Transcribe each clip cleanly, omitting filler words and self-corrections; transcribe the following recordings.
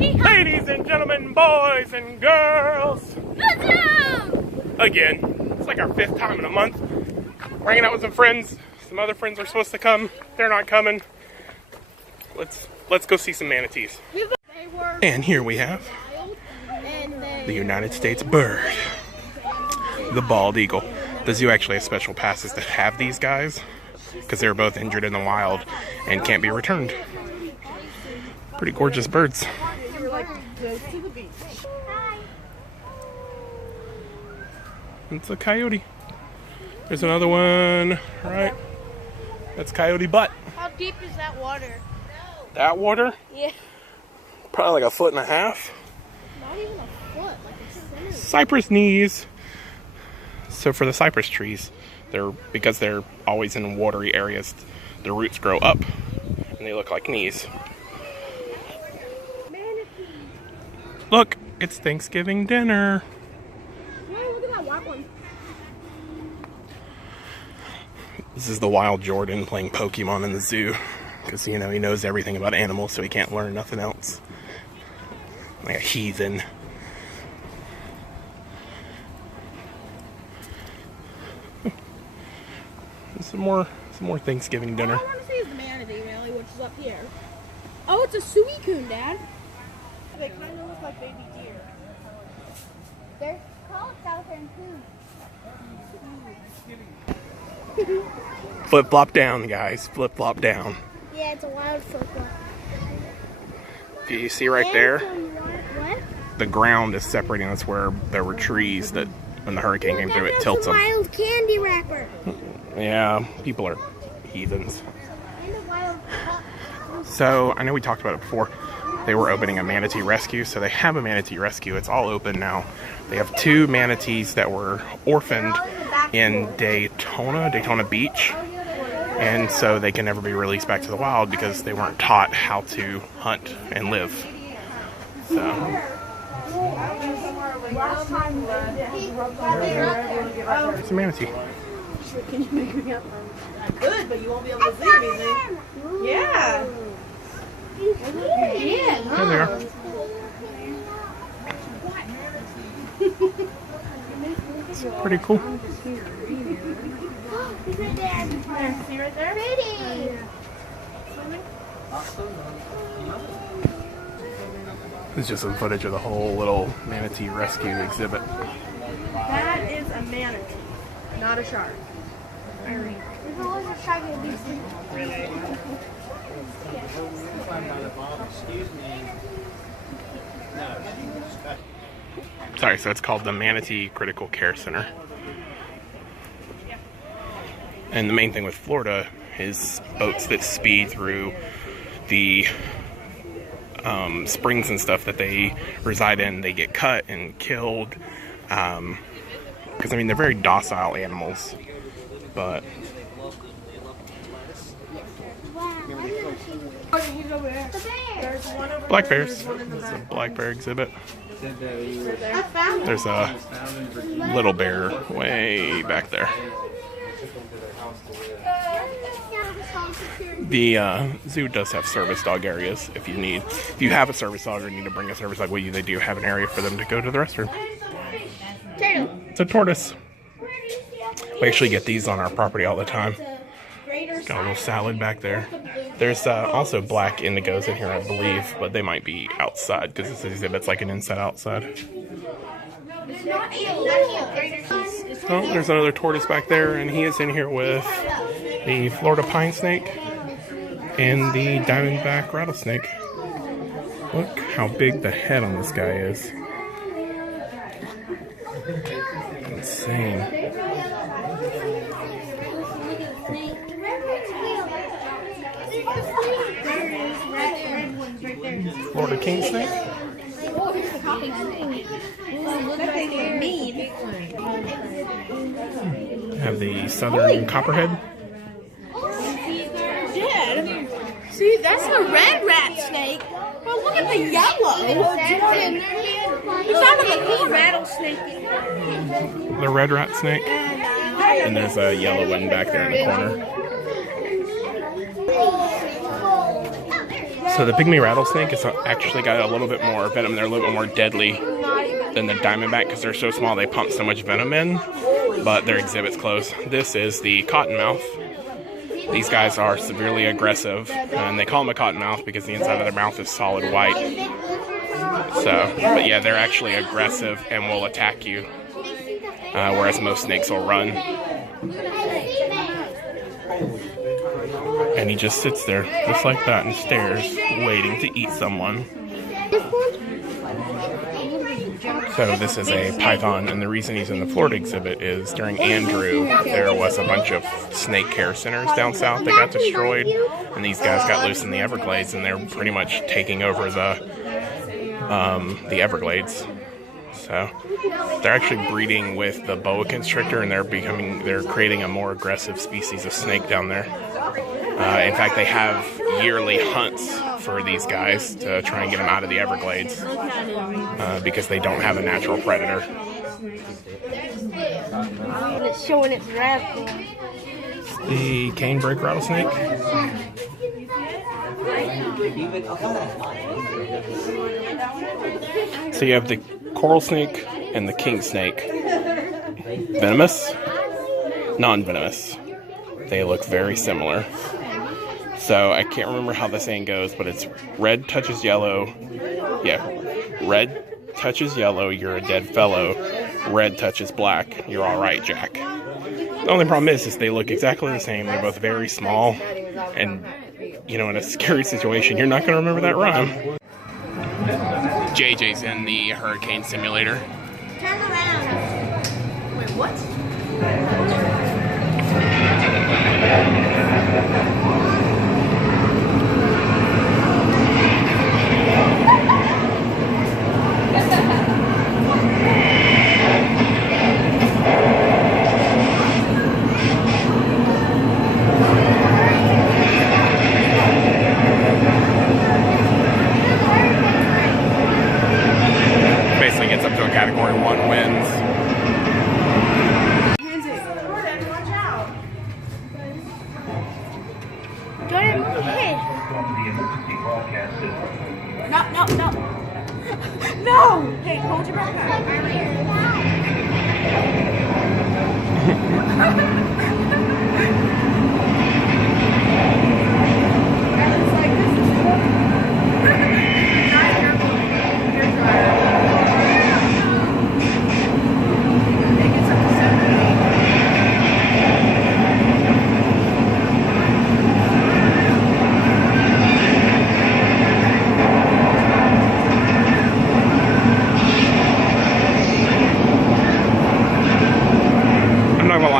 Ladies and gentlemen, boys and girls. Again, it's like our 5th time in a month. We're hanging out with some friends. Some other friends are supposed to come. They're not coming. Let's go see some manatees. And here we have the United States bird, the bald eagle. The zoo actually has special passes to have these guys because they were both injured in the wild and can't be returned. Pretty gorgeous birds. It's a coyote. There's another one, right? That's coyote butt. How deep is that water? That water? Yeah. Probably like 1.5 feet. Not even a foot, like a centimeter. Cypress knees. So for the cypress trees, because they're always in watery areas, the roots grow up and they look like knees. Look, it's Thanksgiving dinner. Hey, look at that white one. This is the wild Jordan playing Pokemon in the zoo. Because, you know, he knows everything about animals, so he can't learn nothing else. Like a heathen. Some more Thanksgiving dinner. All I want to see is the manatee, Melly, which is up here. Oh, it's a suicune, Dad. They kind of look like baby deer. They're called southern coons. Flip-flop down, guys. Flip-flop down. Yeah, it's a wild flip-flop. Do you see right there? What? The ground is separating. That's where there were trees that, when the hurricane came through, it tilts them. That's a wild candy wrapper. Yeah, people are heathens. And a wild So, I know we talked about it before. They were opening a Manatee Rescue, so they have a Manatee Rescue. It's all open now. They have 2 manatees that were orphaned in Daytona Beach. And so they can never be released back to the wild because they weren't taught how to hunt and live. So. It's a manatee. Can you make me up? I could, but you won't be able to see anything. Yeah. There they are. It's pretty cool. See right there? Pretty. This is just some footage of the whole little Manatee Rescue exhibit. That is a manatee, not a shark. There's always a shark in these things. Sorry, so it's called the Manatee Critical Care Center. And the main thing with Florida is boats that speed through the springs and stuff that they reside in. They get cut and killed. Because, I mean, they're very docile animals. But... black bears. This is a black bear exhibit. There's a little bear way back there. The zoo does have service dog areas if you need. If you have a service dog or need to bring a service dog with you, they do have an area for them to go to the restroom. It's a tortoise. We actually get these on our property all the time. Got a little salad back there. There's also black indigos in here, I believe, but they might be outside because this exhibit's like an inside-outside. Oh, there's another tortoise back there, and he is in here with the Florida pine snake and the diamondback rattlesnake. Look how big the head on this guy is. Insane. Florida king snake. Have the southern copperhead. Dad, see, that's a red rat snake. But look at the yellow. It's out of the corner. Rattlesnake. The red rat snake. And there's a yellow one back there in the corner. So the pygmy rattlesnake has actually got a little bit more venom. They're a little bit more deadly than the diamondback because they're so small they pump so much venom in, but their exhibit's closed. This is the cottonmouth. These guys are severely aggressive, and they call them a cottonmouth because the inside of their mouth is solid white. So, but yeah, they're actually aggressive and will attack you, whereas most snakes will run. And he just sits there, just like that, and stares, waiting to eat someone. So this is a python, and the reason he's in the Florida exhibit is during Andrew, there was a bunch of snake care centers down south that got destroyed, and these guys got loose in the Everglades, and they're pretty much taking over the Everglades. So they're actually breeding with the boa constrictor, and they're creating a more aggressive species of snake down there. In fact, they have yearly hunts for these guys to try and get them out of the Everglades because they don't have a natural predator. And it's showing its rattles. The canebrake rattlesnake. So you have the coral snake and the king snake. Venomous, non-venomous. They look very similar. So I can't remember how the saying goes, but it's red touches yellow. Yeah, red touches yellow, you're a dead fellow. Red touches black, you're all right, Jack. The only problem is they look exactly the same. They're both very small, and you know, in a scary situation, you're not going to remember that rhyme. JJ's in the hurricane simulator. Turn around. Wait, what? Basically gets up to a Category 1 wins. No. No! Hey, hold your breath.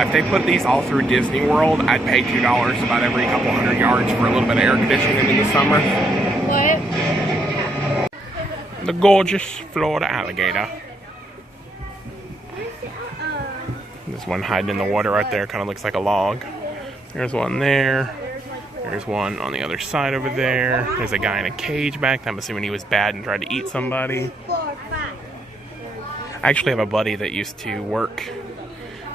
If they put these all through Disney World, I'd pay $2 about every couple hundred yards for a little bit of air conditioning in the summer. What? The gorgeous Florida alligator. There's one hiding in the water right there, kind of looks like a log. There's one there. There's one on the other side over there. There's a guy in a cage back there. I'm assuming he was bad and tried to eat somebody. I actually have a buddy that used to work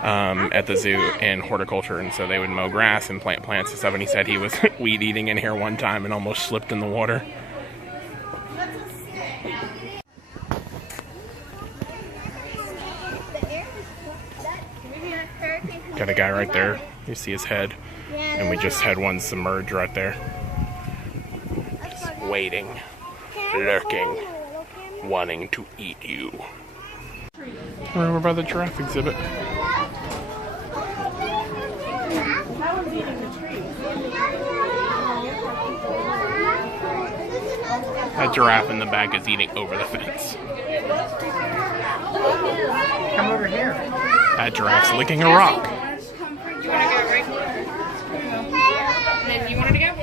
at the zoo in horticulture, and so they would mow grass and plant plants and stuff, and he said he was weed eating in here one time and almost slipped in the water. Got a guy right there, you see his head, and we just had one submerge right there. Just waiting, lurking, wanting to eat you. We're over by the giraffe exhibit. That giraffe in the back is eating over the fence. Come over here. That giraffe's licking a rock. You want to go right here? Then you wanted to go?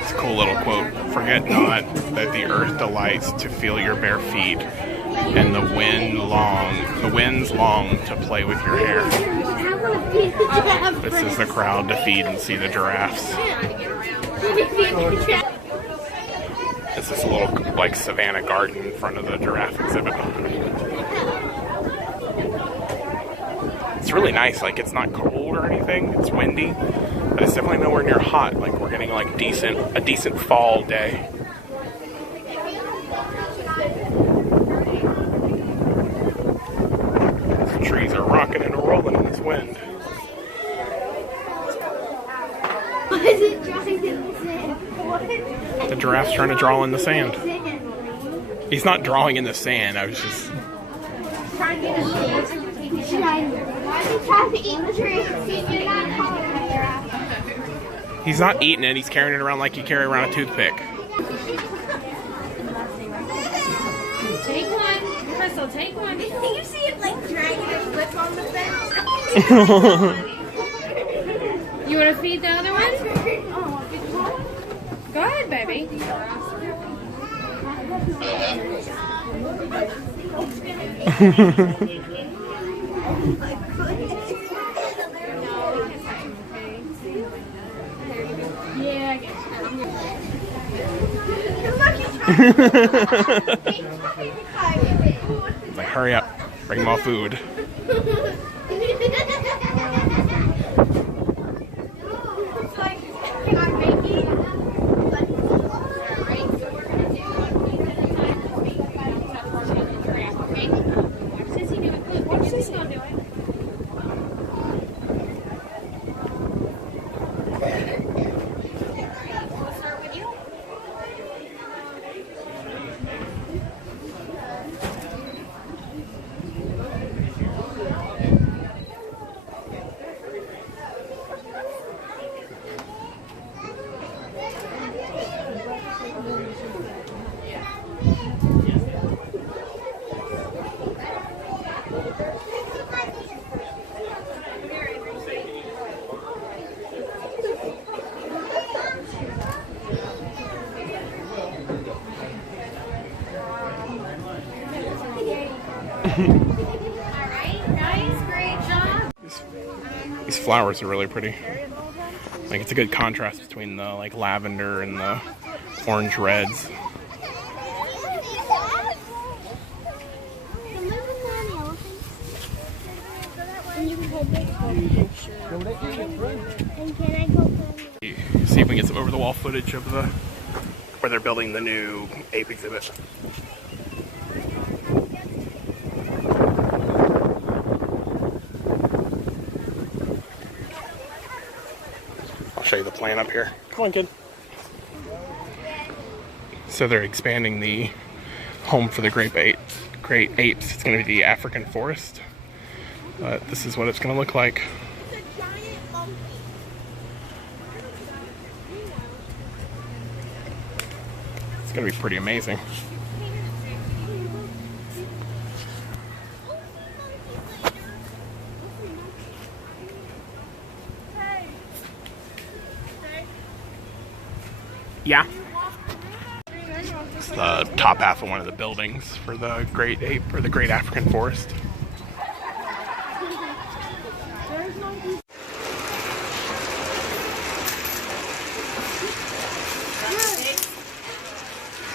It's a cool little quote. Forget not that the earth delights to feel your bare feet, and the winds long to play with your hair. This is the crowd to feed and see the giraffes. This is a little like Savannah garden in front of the giraffe exhibit. It's really nice, like it's not cold or anything, it's windy, But it's definitely nowhere near hot. Like we're getting like a decent fall day. The trees are rocking and rolling in this wind. Why is it drawing in the sand? The giraffe's trying to draw in the sand. He's not drawing in the sand. I was just... Trying to get a tree. Why are you trying to eat the tree? You're not calling a giraffe. He's not eating it. He's carrying it around like you carry around a toothpick. Take one. Crystal, take one. You see it like dragging a foot on the fence? You want to feed the other one? Go ahead, baby. Yeah, I guess. Like, hurry up. Bring more food. These flowers are really pretty. Like it's a good contrast between the like lavender and the orange reds. See if we can get some over the wall footage of the where they're building the new ape exhibit. Show you the plan up here. Come on, kid. So they're expanding the home for the great apes. It's going to be the African forest. But this is what it's going to look like. It's going to be pretty amazing. Yeah. It's the top half of one of the buildings for the great ape or the great African forest.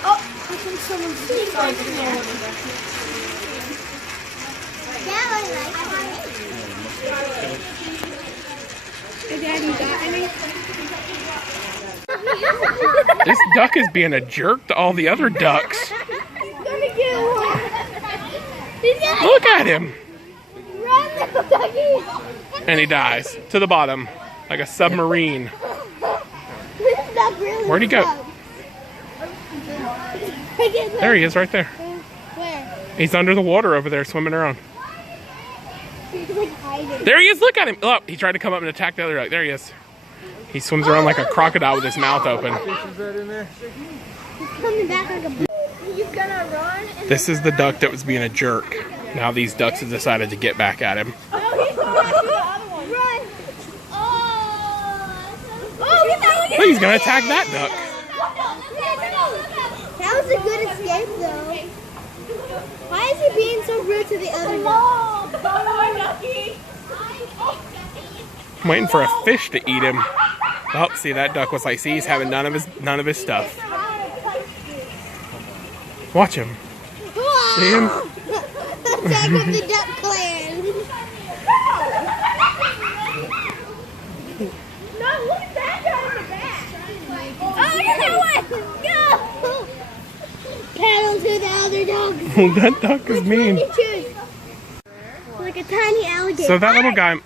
Oh, I think someone's sleeping there. Hey, Daddy, you got any? This duck is being a jerk to all the other ducks. Look at him. And he dies to the bottom like a submarine. Where'd he go? There he is right there. Where? He's under the water over there swimming around. There he is. Look at him. Oh, he tried to come up and attack the other duck. There he is. He swims around like a crocodile with his mouth open. This is the duck that was being a jerk. Now these ducks have decided to get back at him. Look, he's gonna attack that duck. That was a good escape, though. Why is he being so rude to the other duck? I'm waiting for a fish to eat him. Oh, see, that duck was like, see, he's having none of his stuff. Watch him. See him? Attack of the Duck Clan. No, look Go! Paddle to the other dog. That duck is mean. Like a tiny alligator. So that little guy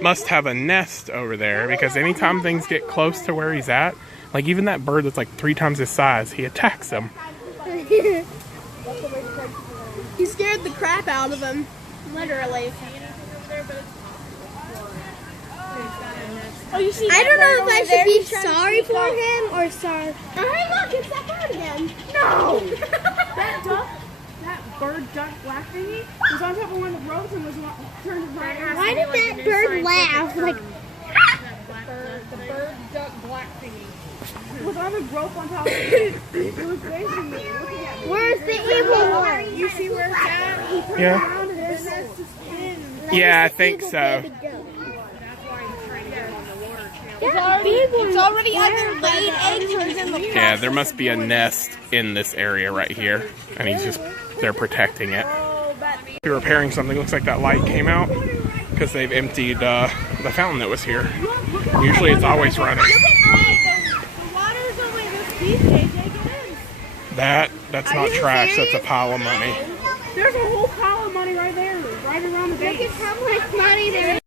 must have a nest over there, because anytime things get close to where he's at, like even that bird that's like 3 times his size, he attacks them. He scared the crap out of him. Literally. Oh, you see, I don't know if I should be sorry for him or sorry. Oh, hey, look, it's that bird again. No! That bird duck black thingy was on top of one of the ropes and was turned around. Why did that bird laugh? Like, The bird duck black thingy was on the rope on top of it. It was facing me, looking at me. where's the evil one? You see where it's at? He turned Yeah. around and his nest is in. Yeah, I think so. It's already either laid eggs or it's in the Yeah, there must be a nest in this area right here, and they're protecting it. They're repairing something. Looks like that light came out because they've emptied the fountain that was here. Usually it's always running. The water's only this deep, JJ, get in. That's not trash, that's a pile of money. There's a whole pile of money right there, right around the base. Look at how much money there is.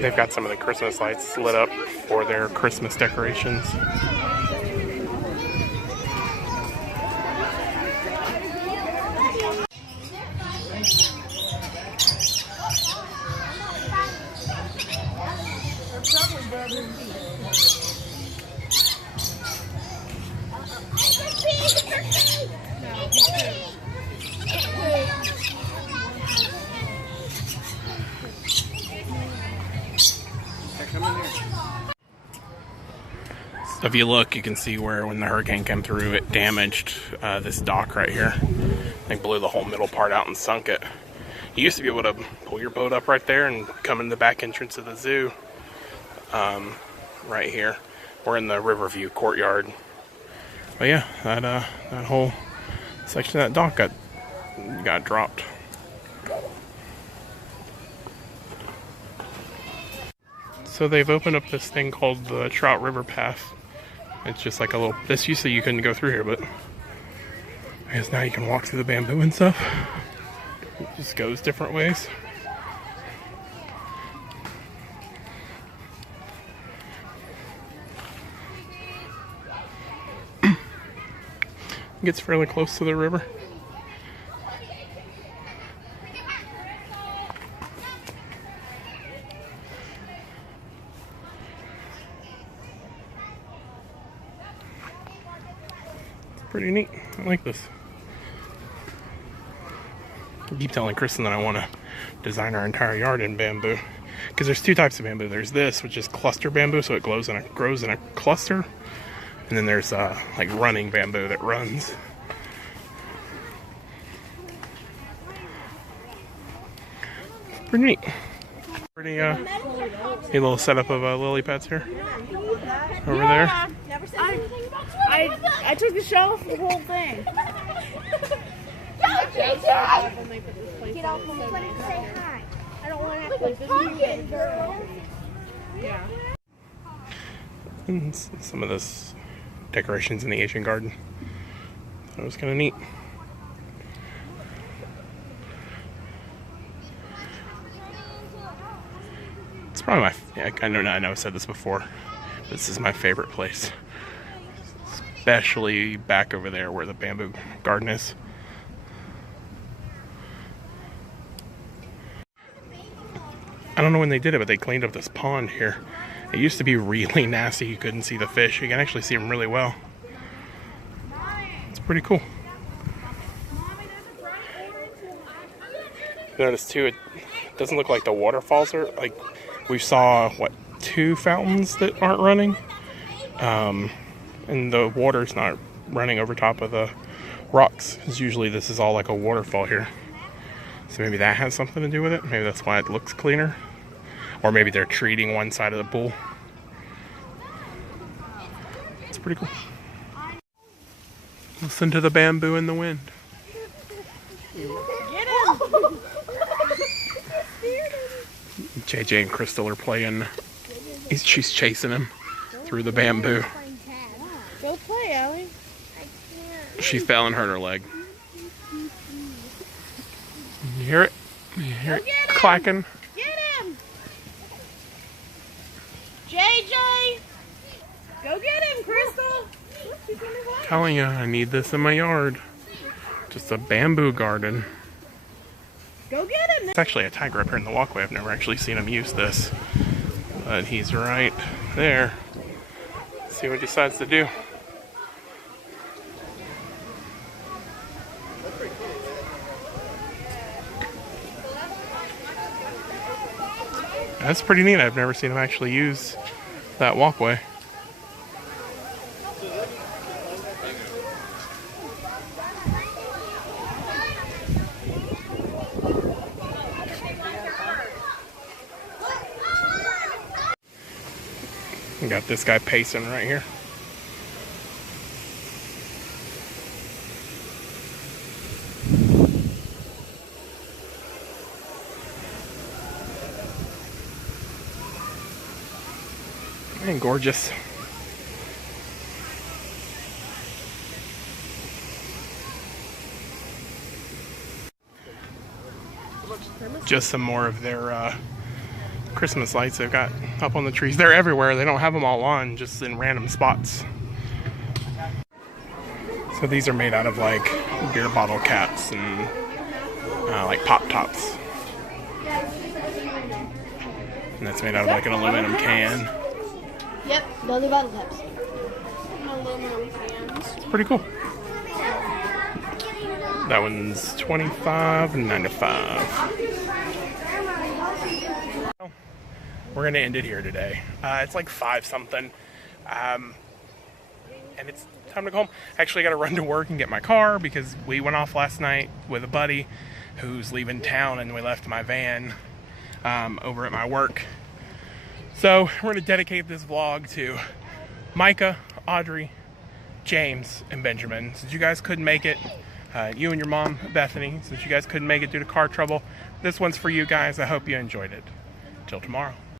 They've got some of the Christmas lights lit up for their Christmas decorations. So if you look, you can see where when the hurricane came through, it damaged this dock right here. They blew the whole middle part out and sunk it. You used to be able to pull your boat up right there and come in the back entrance of the zoo. Right here. We're in the Riverview courtyard. But yeah, that whole section of that dock got dropped. So they've opened up this thing called the Trout River Path. It's just like a little, this used to you couldn't go through here, but I guess now you can walk through the bamboo and stuff. It just goes different ways. It gets fairly close to the river. Pretty neat. I like this. I keep telling Kristen that I want to design our entire yard in bamboo, because there's 2 types of bamboo. There's this, which is cluster bamboo, so it grows in a cluster, and then there's like running bamboo that runs. Pretty neat. Pretty neat little setup of lily pads here. Over there. I took the shell off the whole thing. Get off the plane and say hi. I don't want to Like, talking, girl. Yeah. And some of this decorations in the Asian garden. That was kind of neat. It's probably I know I've said this before. This is my favorite place. Especially back over there where the bamboo garden is. I don't know when they did it, but they cleaned up this pond here. It used to be really nasty. You couldn't see the fish. You can actually see them really well. It's pretty cool. Notice too, it doesn't look like the waterfalls are like, we saw what, 2 fountains that aren't running, and the water's not running over top of the rocks, because usually this is all like a waterfall here. So maybe that has something to do with it. Maybe that's why it looks cleaner, or maybe they're treating one side of the pool. It's pretty cool. Listen to the bamboo in the wind. Get him! JJ and Crystal are playing. She's chasing him through the bamboo. play, Allie. She fell and hurt her leg. You hear it? You hear it clacking? Get him! JJ! Go get him, Crystal! Telling you, I need this in my yard. Just a bamboo garden. Go get him! It's actually a tiger up here in the walkway. I've never actually seen him use this. But he's right there. Let's see what he decides to do. That's pretty neat. I've never seen him actually use that walkway. We got this guy pacing right here. And gorgeous. Just some more of their Christmas lights they've got up on the trees. They're everywhere. They don't have them all on, just in random spots. So these are made out of like beer bottle caps and like pop tops. And that's made out of like an aluminum can. Yep, those are bottle caps. Aluminum cans. It's pretty cool. That one's $25.95. We're gonna end it here today. It's like 5 something, and it's time to go home. Actually, I gotta run to work and get my car because we went off last night with a buddy who's leaving town, and we left my van over at my work. So we're gonna dedicate this vlog to Micah, Audrey, James, and Benjamin. Since you guys couldn't make it, you and your mom, Bethany, since you guys couldn't make it due to car trouble, this one's for you guys. I hope you enjoyed it. Till tomorrow.